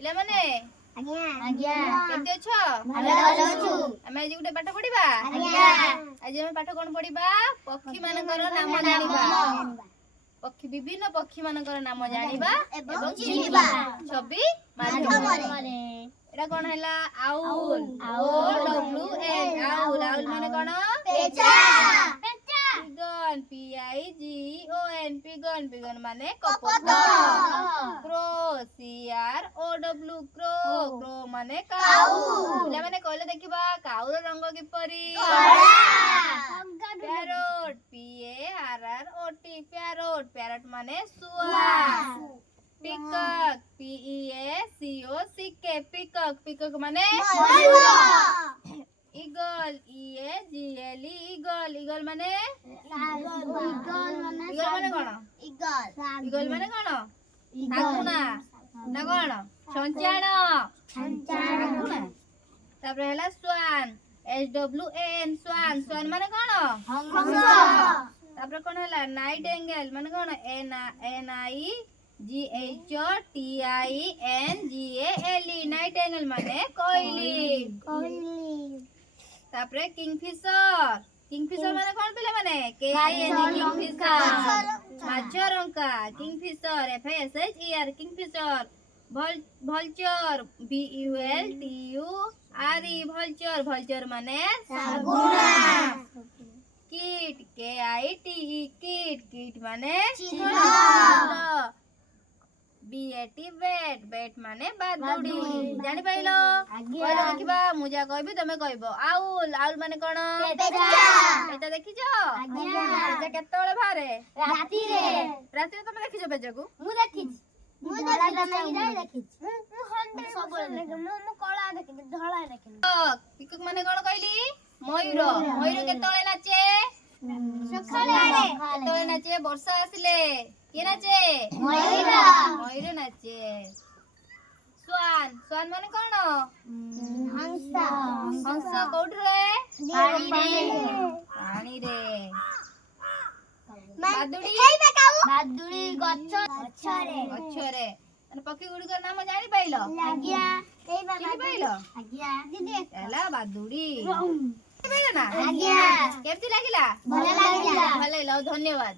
पिला माने आज्ञा आज्ञा केमती अछ भलो अछु हमें आज गुटे पाठ पढिबा आज्ञा आज हम पाठ कोन पढिबा पक्षी मानकर नाम जानिबा पक्षी विभिन्न पक्षी मानकर नाम जानिबा एवं चिनिबा छवि माध्यमरे एटा कोन हैला owl owl W N owl owl माने कोन पेचा pigeon P I G O N pigeon pigeon माने कपत crow C R O W crow crow माने काऊ पिला माने कहले देखिबा काऊ रो रंग किपरि काळा parrot P A R R O T parrot parrot माने सुआ पिकक पी ई ए सी ओ सी के पिकक पिकक माने मयूर ईगल ई ए जी एल ईगल ईगल माने ईगल माने कोन ईगल माने कोन ठाकुना ना कोन संचाण ठाकुना तापर हैला swan S W N swan swan माने कोन हंस तापर कोन हैला नाइटिंगेल माने कोन N I G H T I N G A L E nightingale माने कोइली तापरे किंगफिशर किंगफिशर माने कोन पिला माने के आई एन किंगफिशर माछरंका kingfisher F S H E R kingfisher vulture B U L T U R E vulture vulture माने सागुना कीट के आई टी ई कीट कीट माने चिंगड़ बीएटी बेट बेट माने बादुड़ी जानि पाइलो कहलो देखिबा मुजा कहबी तमे कहबो आउल आउल माने कोन पेचा पेचा देखिजो आज्ञा पेचा केतोळे भारे राती रे तमे देखिजो पेचा को मु देखिज मु हंडे सब मु कळा देखि धळा देखि पिकक माने कोन कहली मयूर मयूर केतोळे नाचे सखाले केतोळे नाचे वर्षा आसिले के नाचे मयूर मयूर नाचे स्वान स्वान माने कोन हंस हंस कोठ रे पानी रे बादुड़ी बादुड़ी गछरे अन पक्षी गुडी कर नाम जानि पाइलो आज्ञा जानि पाइलो आज्ञा दीदी एला बादुड़ी पाइलो ना आज्ञा केमती लागिला भलो लागिला धन्यवाद।